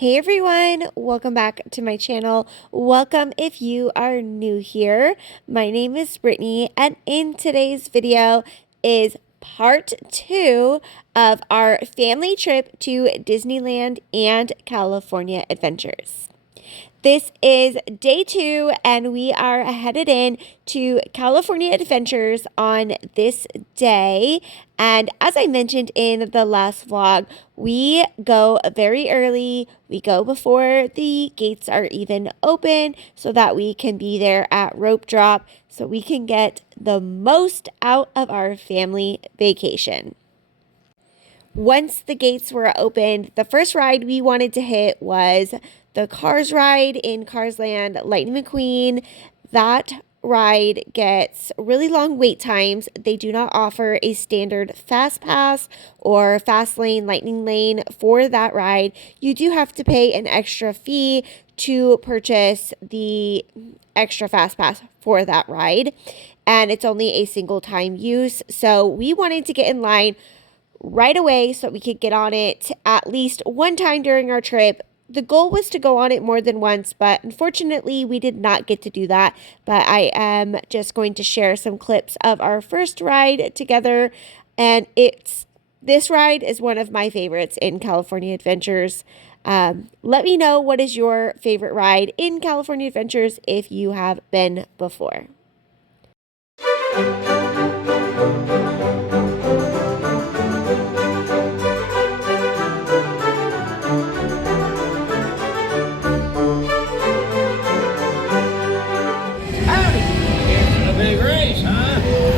Hey everyone, welcome back to my channel. Welcome if you are new here. My name is Brittany, and in today's video is part 2 of our family trip to Disneyland and California Adventures. This is day 2, and we are headed in to California Adventures on this day. And as I mentioned in the last vlog, we go very early. We go before the gates are even open so that we can be there at rope drop so we can get the most out of our family vacation. Once the gates were opened, the first ride we wanted to hit was the Cars ride in Cars Land, Lightning McQueen. That ride gets really long wait times. They do not offer a standard fast pass or fast lane, lightning lane for that ride. You do have to pay an extra fee to purchase the extra fast pass for that ride, and it's only a single time use. So we wanted to get in line right away so we could get on it at least one time during our trip. The goal was to go on it more than once, but unfortunately we did not get to do that. But I am just going to share some clips of our first ride together, and this ride is one of my favorites in California Adventures. Let me know what is your favorite ride in California Adventures if you have been before.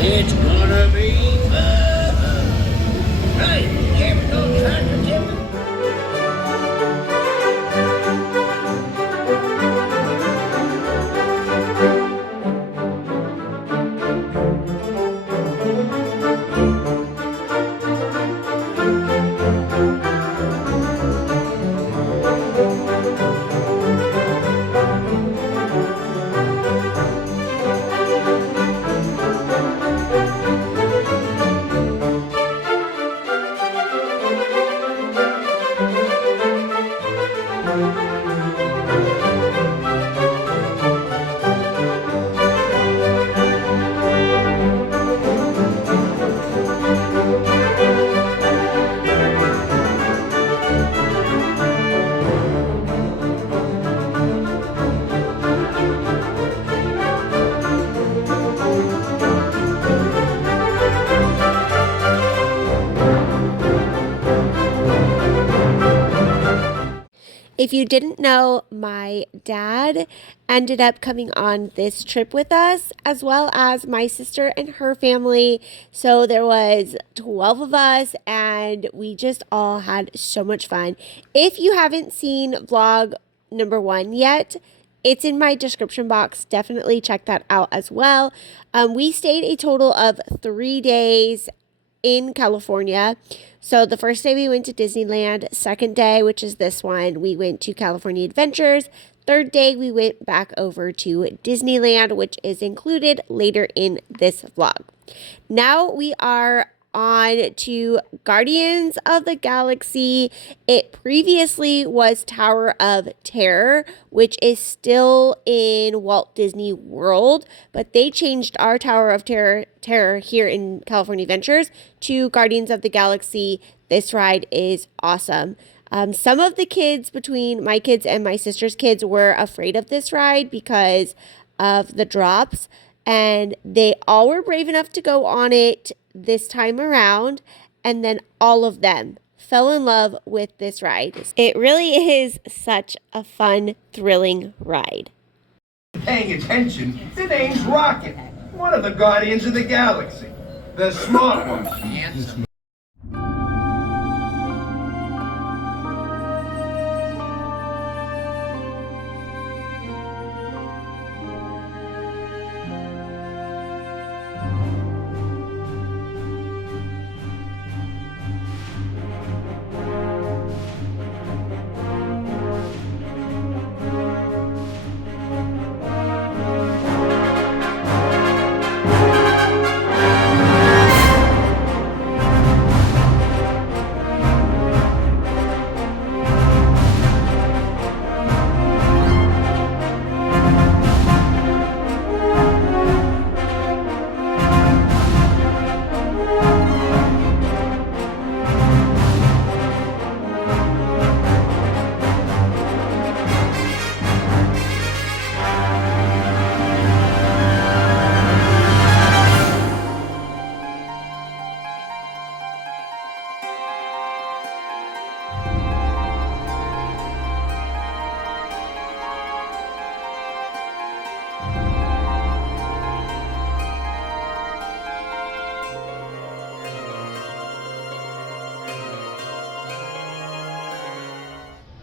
It's gonna be fun. Right, you ever go tractor tipping? If you didn't know, my dad ended up coming on this trip with us, as well as my sister and her family. So there was 12 of us, and we just all had so much fun. If you haven't seen vlog number 1 yet, it's in my description box. Definitely check that out as well. We stayed a total of 3 days in California. So the first day we went to Disneyland, second day, which is this one, we went to California Adventures. Third day, we went back over to Disneyland, which is included later in this vlog. Now we are on to Guardians of the Galaxy. It previously was Tower of Terror, which is still in Walt Disney World, but they changed our Tower of Terror here in California Adventures to Guardians of the Galaxy. This ride is awesome. Some of the kids between my kids and my sister's kids were afraid of this ride because of the drops, and they all were brave enough to go on it this time around, and then all of them fell in love with this ride. It really is such a fun, thrilling ride. Paying attention, the name's Rocket, one of the Guardians of the Galaxy. The smart one.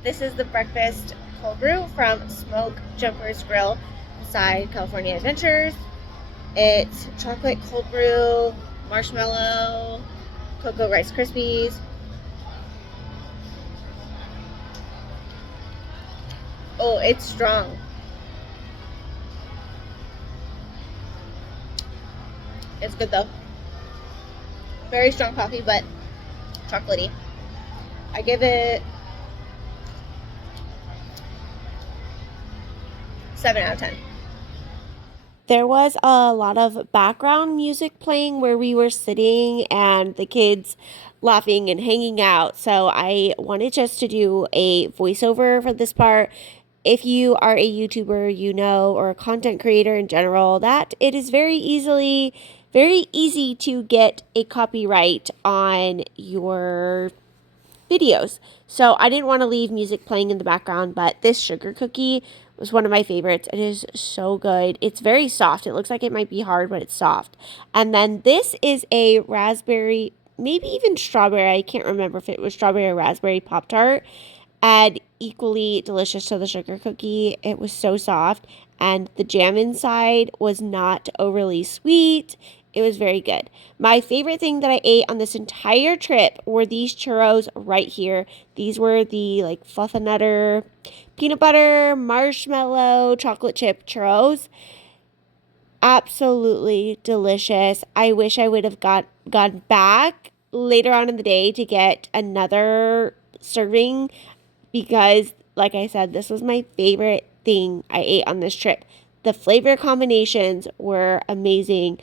This is the breakfast cold brew from Smoke Jumpers Grill inside California Adventures. It's chocolate cold brew, marshmallow, cocoa Rice Krispies. Oh, it's strong. It's good though. Very strong coffee, but chocolatey. I give it 7 out of 10. There was a lot of background music playing where we were sitting and the kids laughing and hanging out. So I wanted just to do a voiceover for this part. If you are a YouTuber, you know, or a content creator in general, that it is very easy to get a copyright on your videos. So I didn't want to leave music playing in the background, but this sugar cookie was one of my favorites. It is so good. It's very soft. It looks like it might be hard, but it's soft. And then this is a raspberry, maybe even strawberry. I can't remember if it was strawberry or raspberry Pop-Tart. And equally delicious to the sugar cookie. It was so soft. And the jam inside was not overly sweet. It was very good. My favorite thing that I ate on this entire trip were these churros right here. These were the like fluffernutter, peanut butter, marshmallow, chocolate chip churros. Absolutely delicious. I wish I would have gone back later on in the day to get another serving because, like I said, this was my favorite thing I ate on this trip. The flavor combinations were amazing.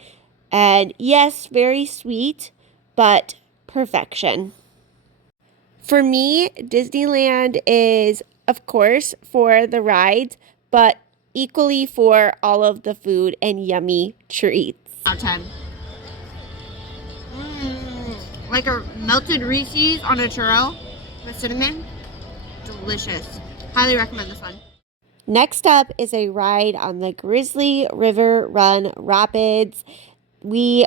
And yes, very sweet, but perfection. For me, Disneyland is, of course, for the rides, but equally for all of the food and yummy treats. Out of 10. Like a melted Reese's on a churro with cinnamon. Delicious. Highly recommend this one. Next up is a ride on the Grizzly River Run Rapids. We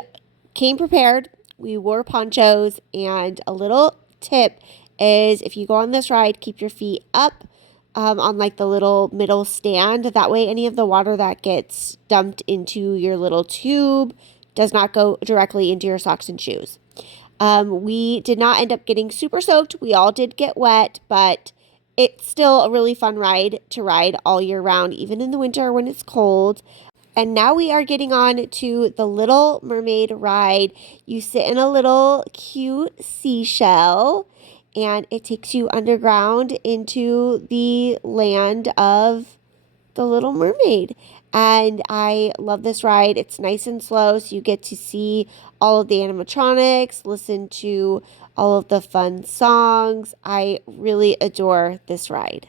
came prepared. We wore ponchos, and a little tip is if you go on this ride, keep your feet up on like the little middle stand. That way any of the water that gets dumped into your little tube does not go directly into your socks and shoes. We did not end up getting super soaked. We all did get wet, but it's still a really fun ride to ride all year round, even in the winter when it's cold. And now we are getting on to the Little Mermaid ride. You sit in a little cute seashell, and it takes you underground into the land of the Little Mermaid. And I love this ride. It's nice and slow, so you get to see all of the animatronics, listen to all of the fun songs. I really adore this ride.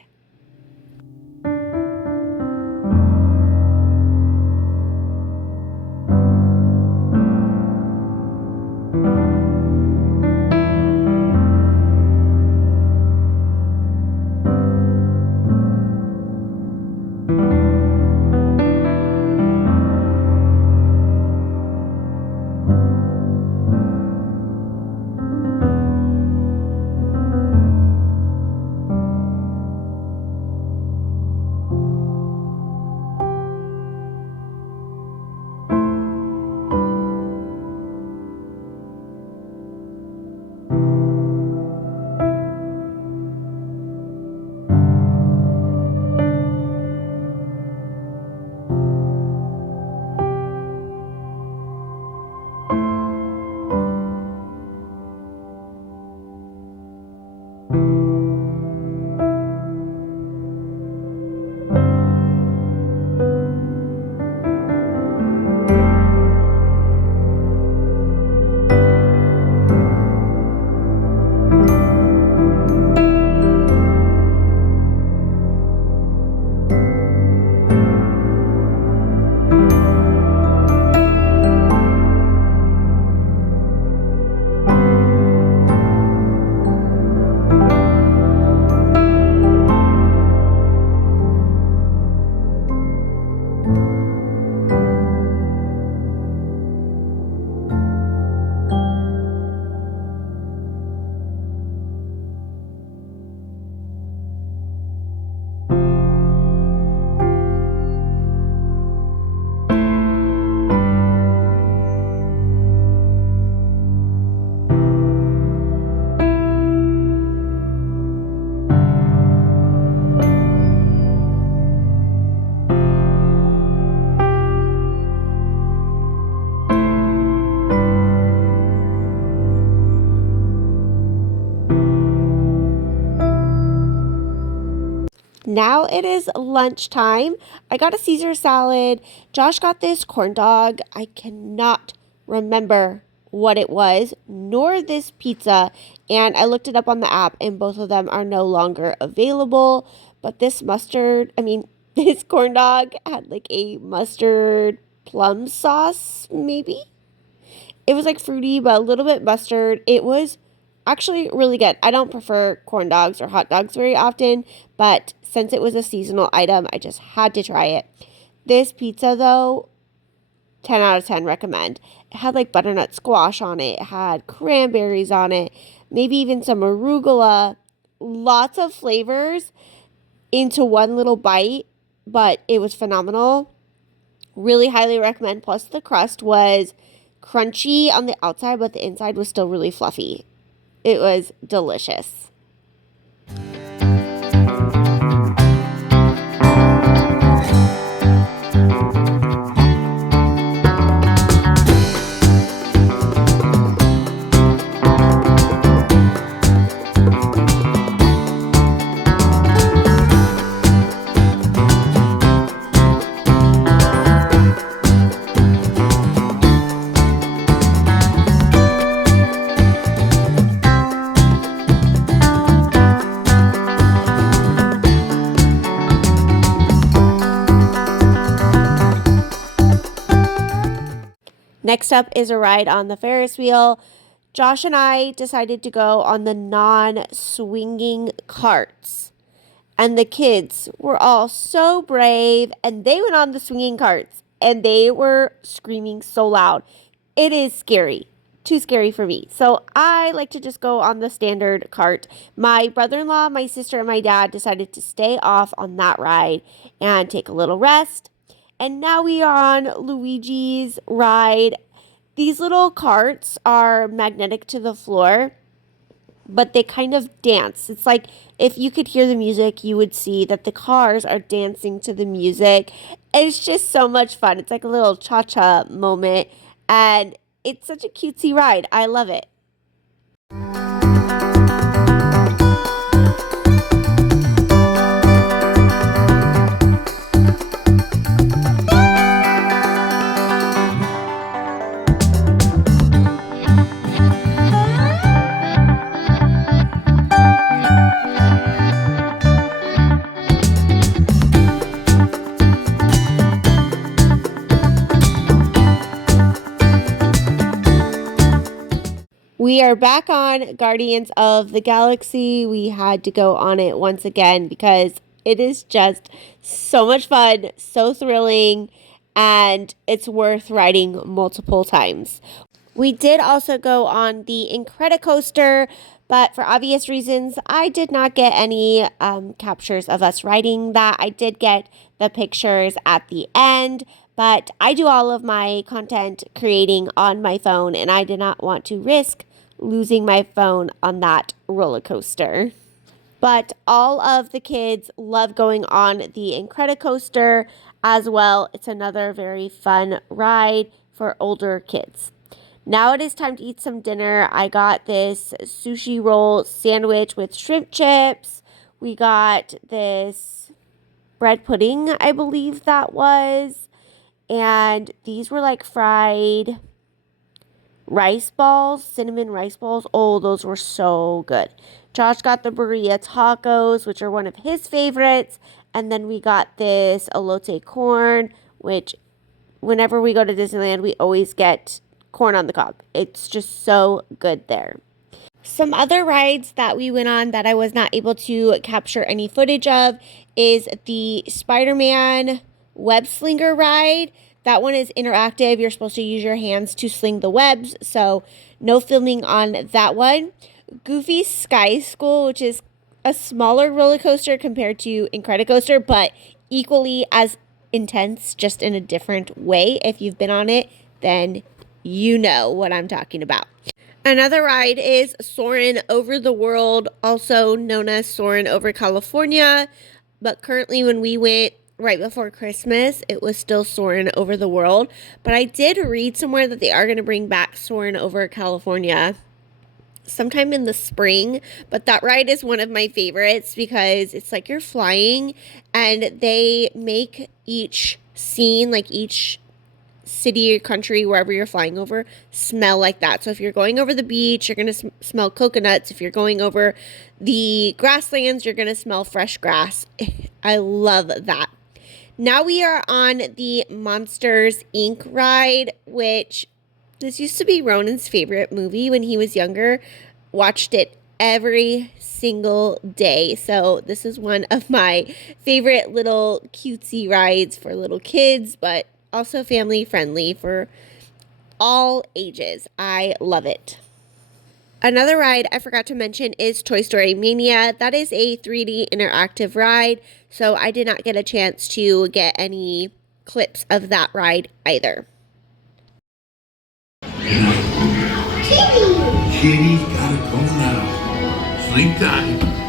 Now it is lunchtime. I got a Caesar salad. Josh got this corn dog. I cannot remember what it was, nor this pizza. And I looked it up on the app, and both of them are no longer available. But this this corn dog had like a mustard plum sauce, maybe. It was like fruity, but a little bit mustard. It was actually really good. I don't prefer corn dogs or hot dogs very often, but since it was a seasonal item, I just had to try it. This pizza, though, 10 out of 10 recommend. It had like butternut squash on it. It had cranberries on it, maybe even some arugula. Lots of flavors into one little bite, but it was phenomenal. Really highly recommend. Plus, the crust was crunchy on the outside, but the inside was still really fluffy. It was delicious. Next up is a ride on the Ferris wheel. Josh and I decided to go on the non-swinging carts. And the kids were all so brave, and they went on the swinging carts, and they were screaming so loud. It is scary. Too scary for me. So I like to just go on the standard cart. My brother-in-law, my sister, and my dad decided to stay off on that ride and take a little rest. And now we are on Luigi's ride. These little carts are magnetic to the floor, but they kind of dance. It's like if you could hear the music, you would see that the cars are dancing to the music. It's just so much fun. It's like a little cha-cha moment, and it's such a cutesy ride. I love it. We are back on Guardians of the Galaxy. We had to go on it once again because it is just so much fun, so thrilling, and it's worth riding multiple times. We did also go on the Incredicoaster, but for obvious reasons, I did not get any captures of us riding that. I did get the pictures at the end, but I do all of my content creating on my phone, and I did not want to risk losing my phone on that roller coaster. But all of the kids love going on the Incredicoaster as well. It's another very fun ride for older kids. Now it is time to eat some dinner. I got this sushi roll sandwich with shrimp chips. We got this bread pudding, I believe that was. And these were like fried rice balls, cinnamon rice balls. Oh, those were so good. Josh got the burrito tacos, which are one of his favorites. And then we got this elote corn, which whenever we go to Disneyland, we always get corn on the cob. It's just so good there. Some other rides that we went on that I was not able to capture any footage of is the Spider-Man web slinger ride. That one is interactive. You're supposed to use your hands to sling the webs, so no filming on that one. Goofy's Sky School, which is a smaller roller coaster compared to Incredicoaster, but equally as intense, just in a different way. If you've been on it, then you know what I'm talking about. Another ride is Soarin' Over the World, also known as Soarin' Over California, but currently when we went right before Christmas, it was still Soarin' Over the World. But I did read somewhere that they are going to bring back Soarin' Over California sometime in the spring, but that ride is one of my favorites because it's like you're flying and they make each scene, like each city or country, wherever you're flying over, smell like that. So if you're going over the beach, you're going to smell coconuts. If you're going over the grasslands, you're going to smell fresh grass. I love that. Now we are on the Monsters Inc. ride, which this used to be Ronan's favorite movie when he was younger. Watched it every single day. So this is one of my favorite little cutesy rides for little kids, but also family friendly for all ages. I love it. Another ride I forgot to mention is Toy Story Mania. That is a 3D interactive ride, so I did not get a chance to get any clips of that ride either. Kitty's gotta go now. Sleep time.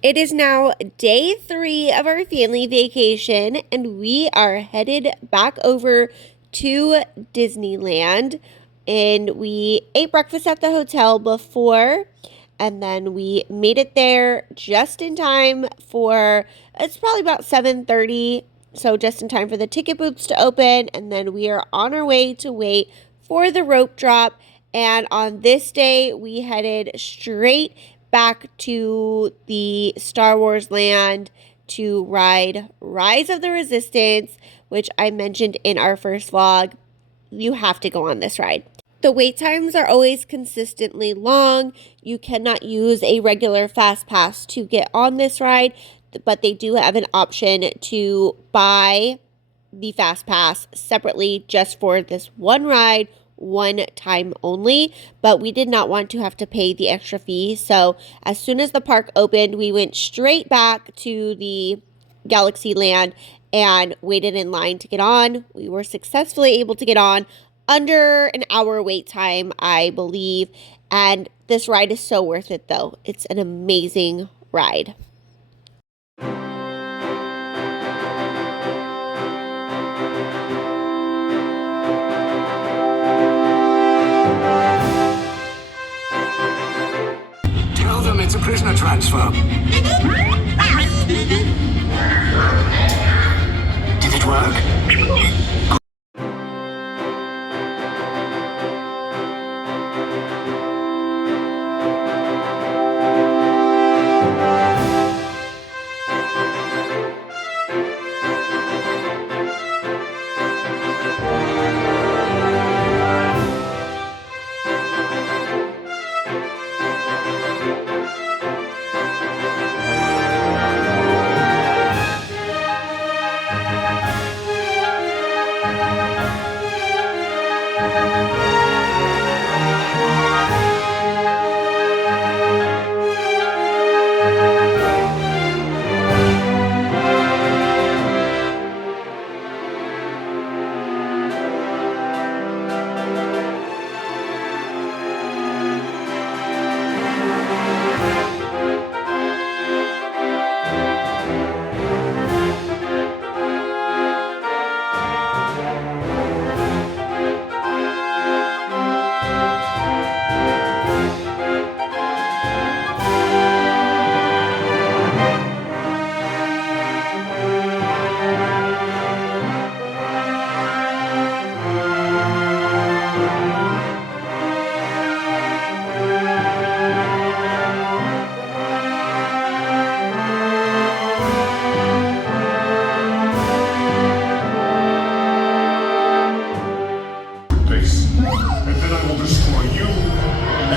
It is now day 3 of our family vacation, and we are headed back over to Disneyland. And we ate breakfast at the hotel before, and then we made it there just in time for, it's probably about 7:30, so just in time for the ticket booths to open. And then we are on our way to wait for the rope drop. And on this day, we headed straight back to the Star Wars land to ride Rise of the Resistance, which I mentioned in our first vlog. You have to go on this ride. The wait times are always consistently long. You cannot use a regular fast pass to get on this ride, but they do have an option to buy the fast pass separately just for this one ride, one time only. But we did not want to have to pay the extra fee, so as soon as the park opened, we went straight back to the Galaxy Land and waited in line to get on. We were successfully able to get on under an hour wait time, I believe, and this ride is so worth it though. It's an amazing ride. Tell them it's a prisoner transfer. Did it work?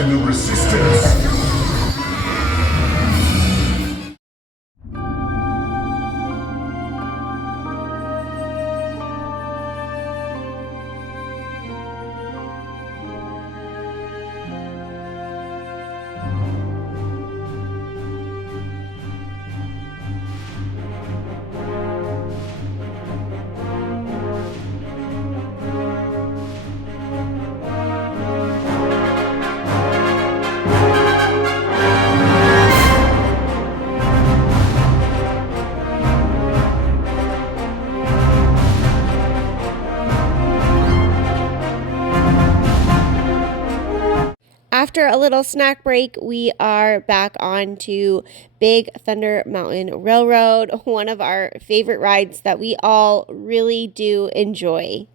and the resistance. after a little snack break, we are back on to Big Thunder Mountain Railroad, one of our favorite rides that we all really do enjoy.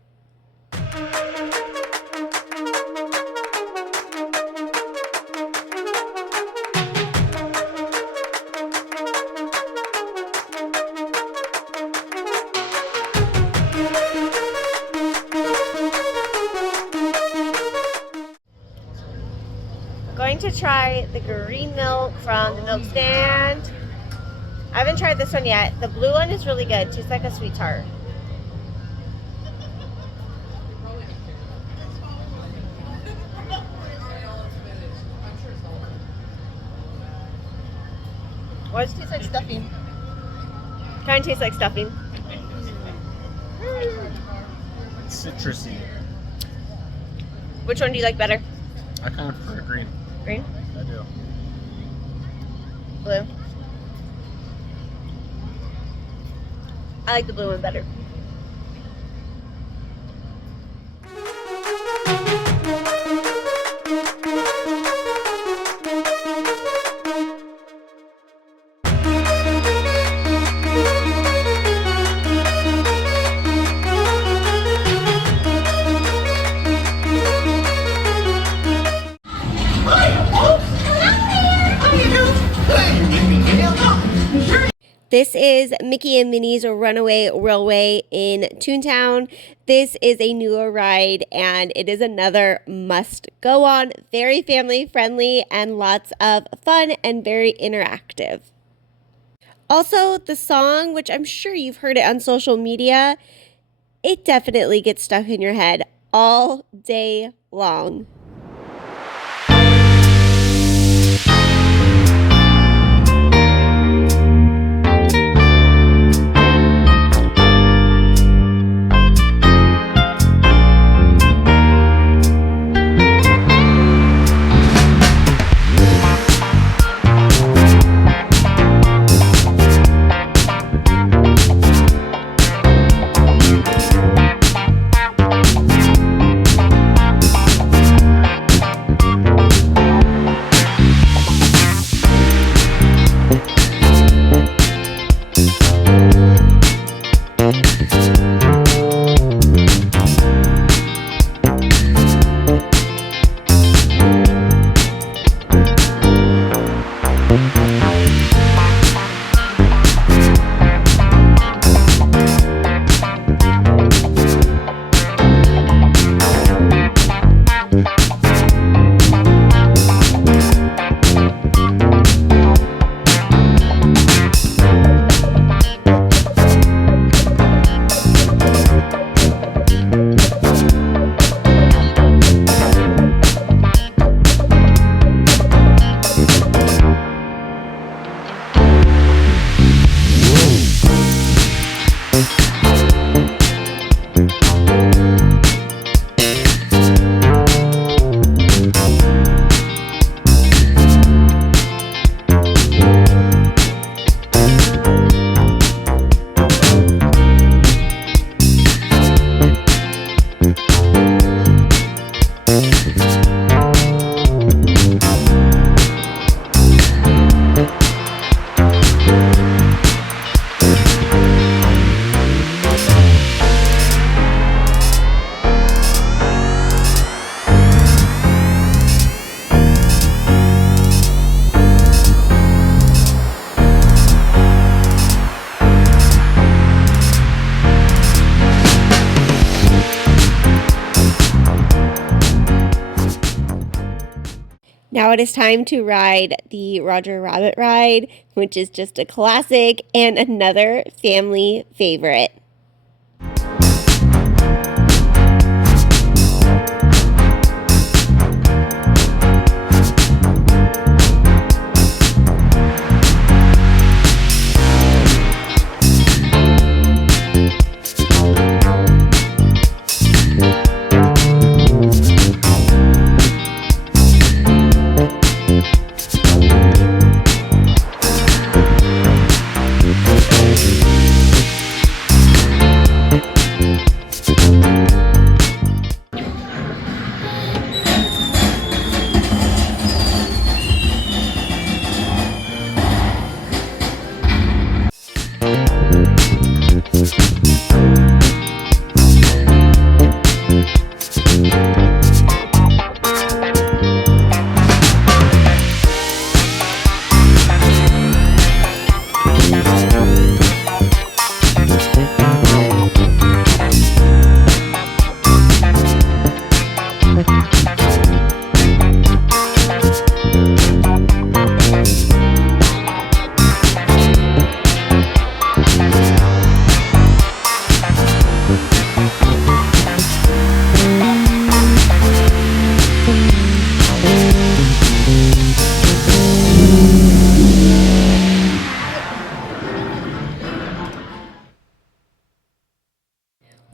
Going to try the green milk from the milk stand. I haven't tried this one yet. The blue one is really good. Tastes like a sweet tart. Why does it taste like stuffing? Kind of tastes like stuffing. Citrusy. Which one do you like better? I kind of prefer green. Green? I do. Blue? I like the blue one better. This is Mickey and Minnie's Runaway Railway in Toontown. This is a newer ride and it is another must go on. Very family friendly and lots of fun and very interactive. Also, the song, which I'm sure you've heard it on social media, it definitely gets stuck in your head all day long. Now it is time to ride the Roger Rabbit ride, which is just a classic and another family favorite.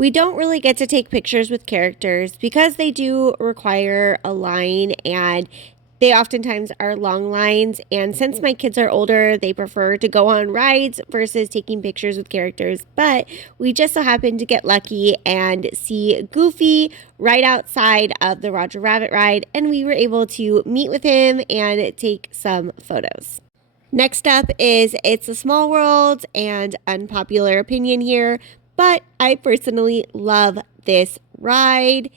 We don't really get to take pictures with characters because they do require a line, and they oftentimes are long lines. And since my kids are older, they prefer to go on rides versus taking pictures with characters. But we just so happened to get lucky and see Goofy right outside of the Roger Rabbit ride, and we were able to meet with him and take some photos. Next up is It's a Small World, and unpopular opinion here, but I personally love this ride.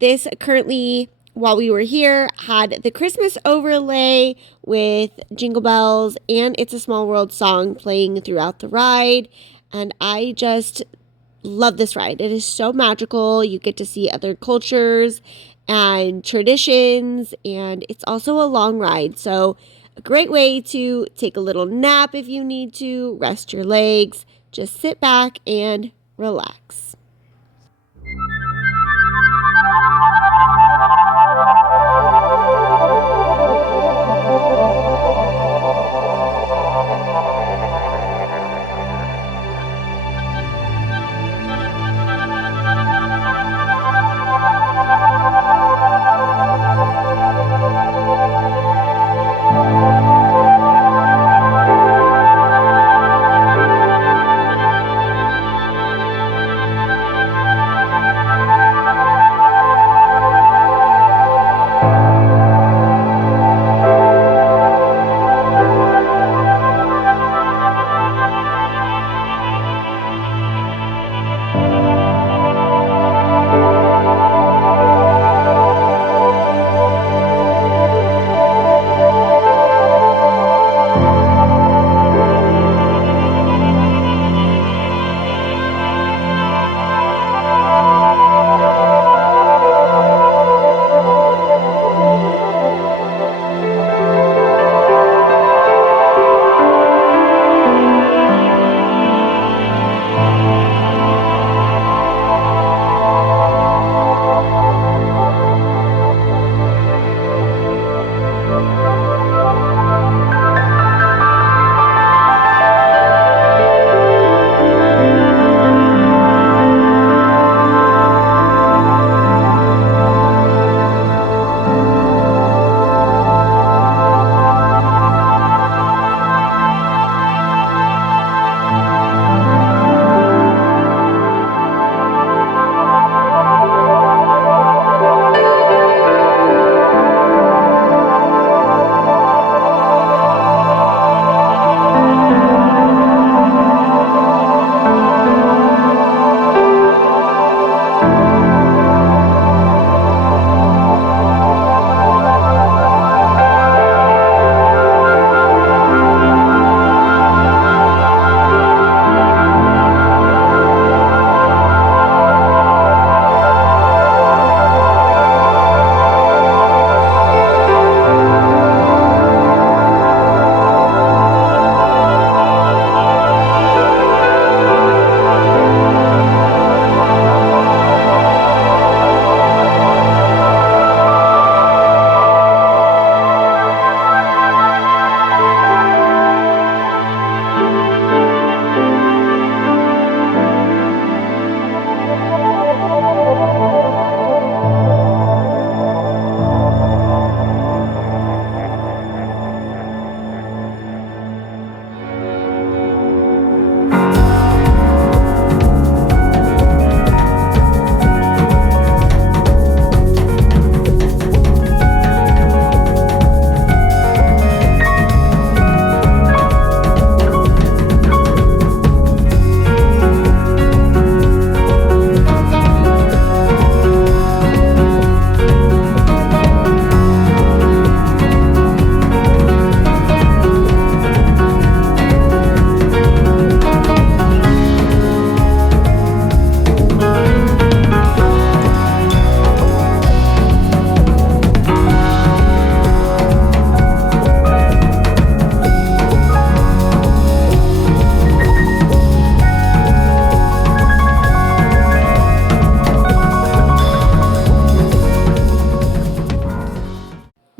This currently, while we were here, had the Christmas overlay with Jingle Bells and It's a Small World song playing throughout the ride, and I just love this ride. It is so magical. You get to see other cultures and traditions, and it's also a long ride, so a great way to take a little nap if you need to, rest your legs, just sit back and relax.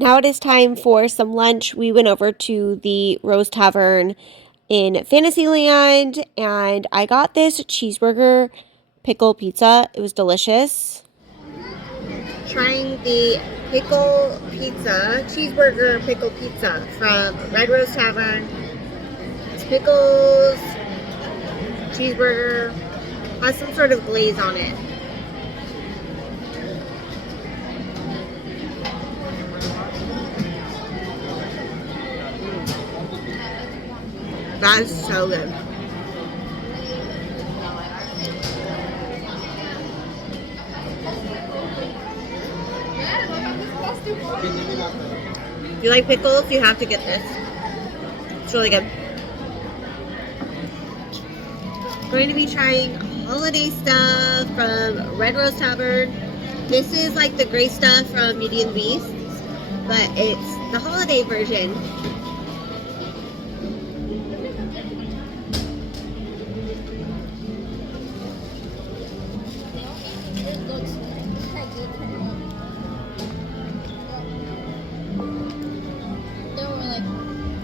Now it is time for some lunch. We went over to the Rose Tavern in Fantasyland, and I got this cheeseburger pickle pizza. It was delicious. Trying the pickle pizza, cheeseburger pickle pizza from Red Rose Tavern. It's pickles, cheeseburger, has some sort of glaze on it. That is so good. If you like pickles, you have to get this. It's really good. We're going to be trying holiday stuff from Red Rose Tavern. This is like the gray stuff from Beauty and the Beast, but it's the holiday version.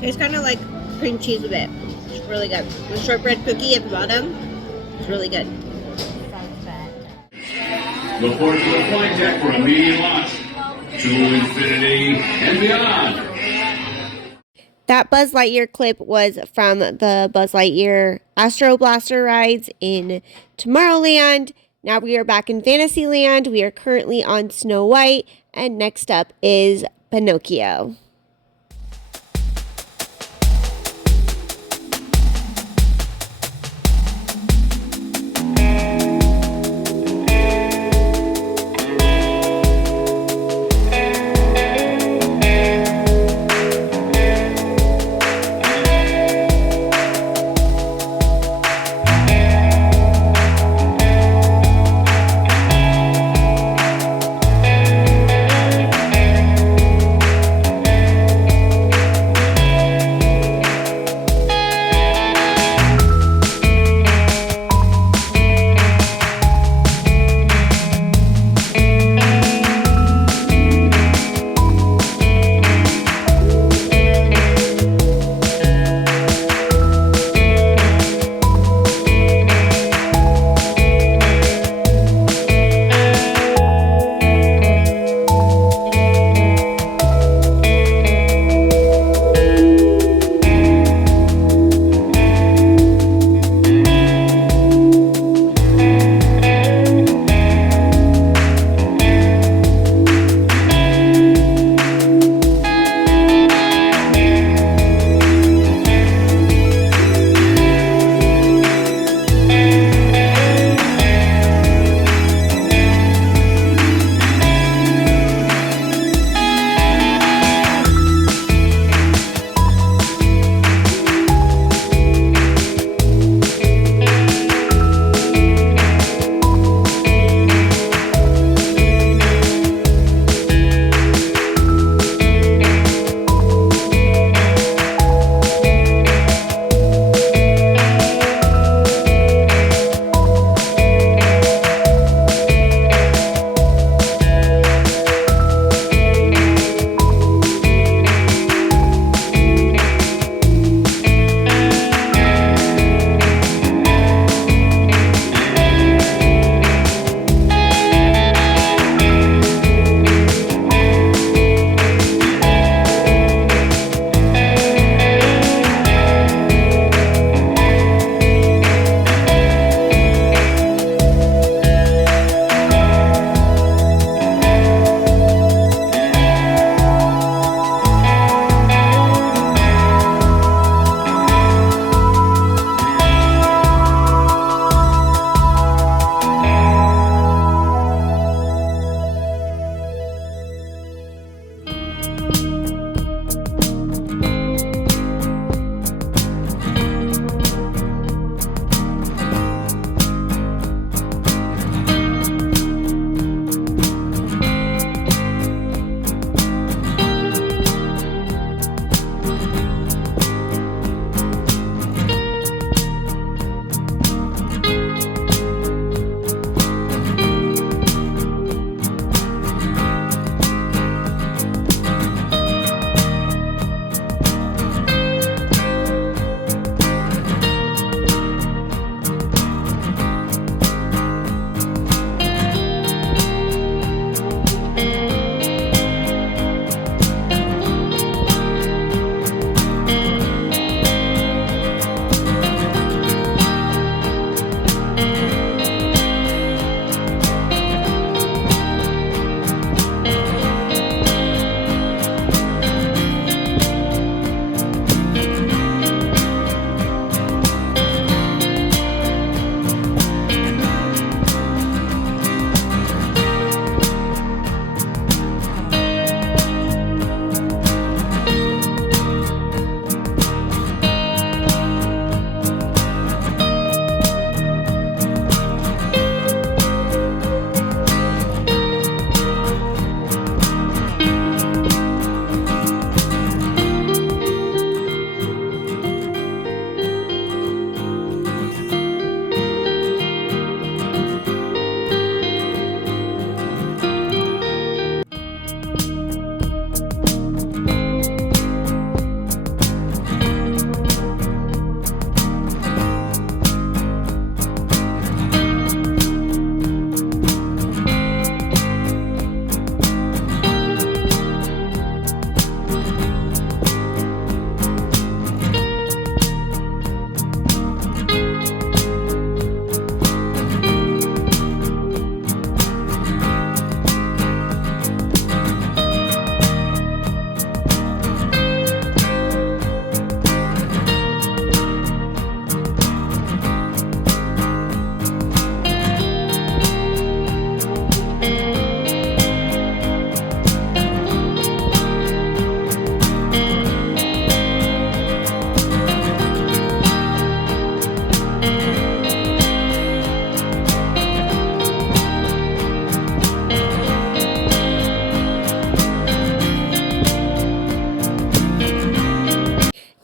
It's kind of like cream cheese with it. It's really good. The shortbread cookie at the bottom, it's really good. Report to the flight deck for immediate launch to infinity and beyond. That Buzz Lightyear clip was from the Buzz Lightyear Astro Blaster rides in Tomorrowland. Now we are back in Fantasyland. We are currently on Snow White, and next up is Pinocchio.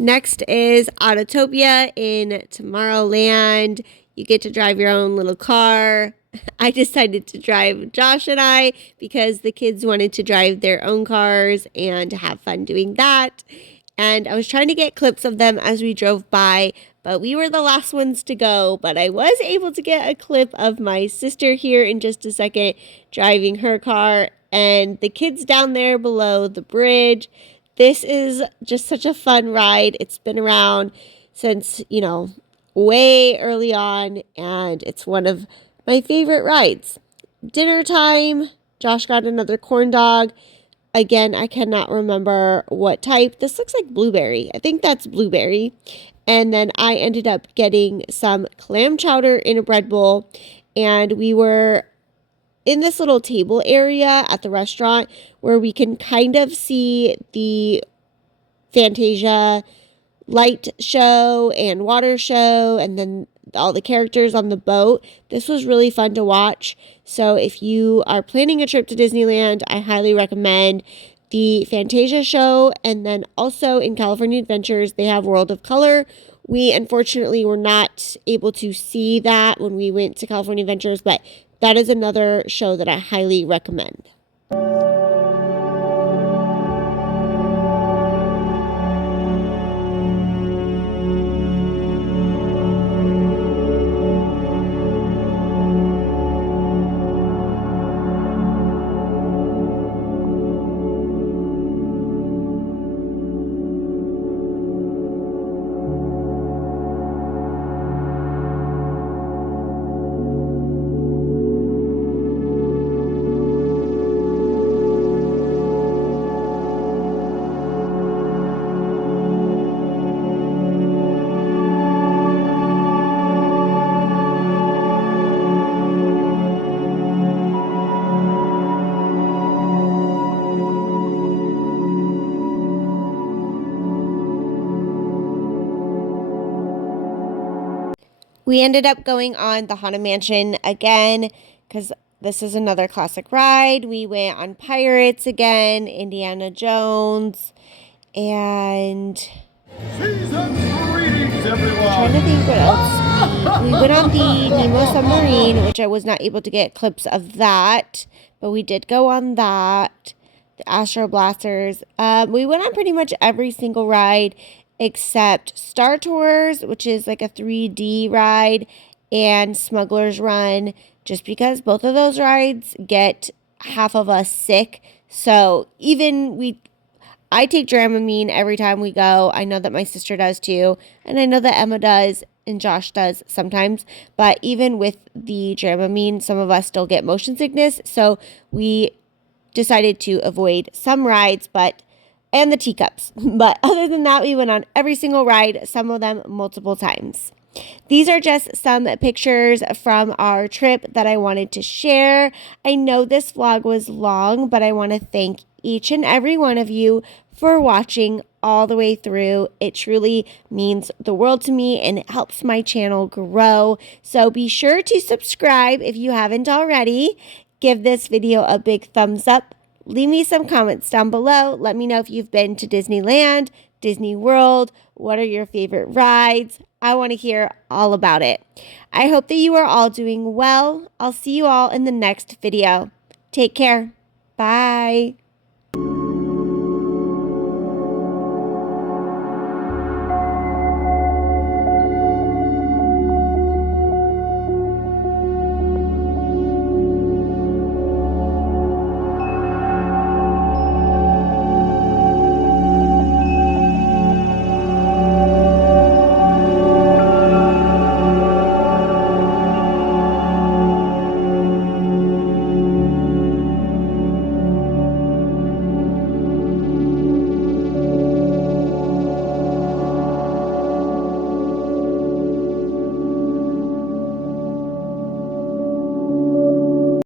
Next is Autotopia in Tomorrowland. You get to drive your own little car. I decided to drive Josh and I because the kids wanted to drive their own cars and have fun doing that. And I was trying to get clips of them as we drove by, but we were the last ones to go. But I was able to get a clip of my sister here in just a second driving her car and the kids down there below the bridge. This is just such a fun ride. It's been around since, way early on, and it's one of my favorite rides. Dinner time, Josh got another corn dog. Again, I cannot remember what type. This looks like blueberry. I think that's blueberry. And then I ended up getting some clam chowder in a bread bowl, and we were in this little table area at the restaurant where we can kind of see the Fantasia light show and water show and then all the characters on the boat. This was really fun to watch. So if you are planning a trip to Disneyland, I highly recommend the Fantasia show. And then also in California Adventures, they have World of Color. We unfortunately were not able to see that when we went to California Adventures, but that is another show that I highly recommend. We ended up going on the Haunted Mansion again because this is another classic ride. We went on Pirates again, Indiana Jones, and Greetings, everyone. I'm trying to think what else. We went on the Nemo submarine, which I was not able to get clips of that, but we did go on that. The Astro Blasters. We went on pretty much every single ride except Star Tours, which is like a 3D ride, and Smuggler's Run, just because both of those rides get half of us sick. So I take Dramamine every time we go. I know that my sister does too, and I know that Emma does and Josh does sometimes. But even with the Dramamine, some of us still get motion sickness, so we decided to avoid some rides, and the teacups. But other than that, we went on every single ride, some of them multiple times. These are just some pictures from our trip that I wanted to share. I know this vlog was long, but I want to thank each and every one of you for watching all the way through. It truly means the world to me and it helps my channel grow. So be sure to subscribe if you haven't already. Give this video a big thumbs up. Leave me some comments down below. Let me know if you've been to Disneyland, Disney World. What are your favorite rides? I want to hear all about it. I hope that you are all doing well. I'll see you all in the next video. Take care. Bye.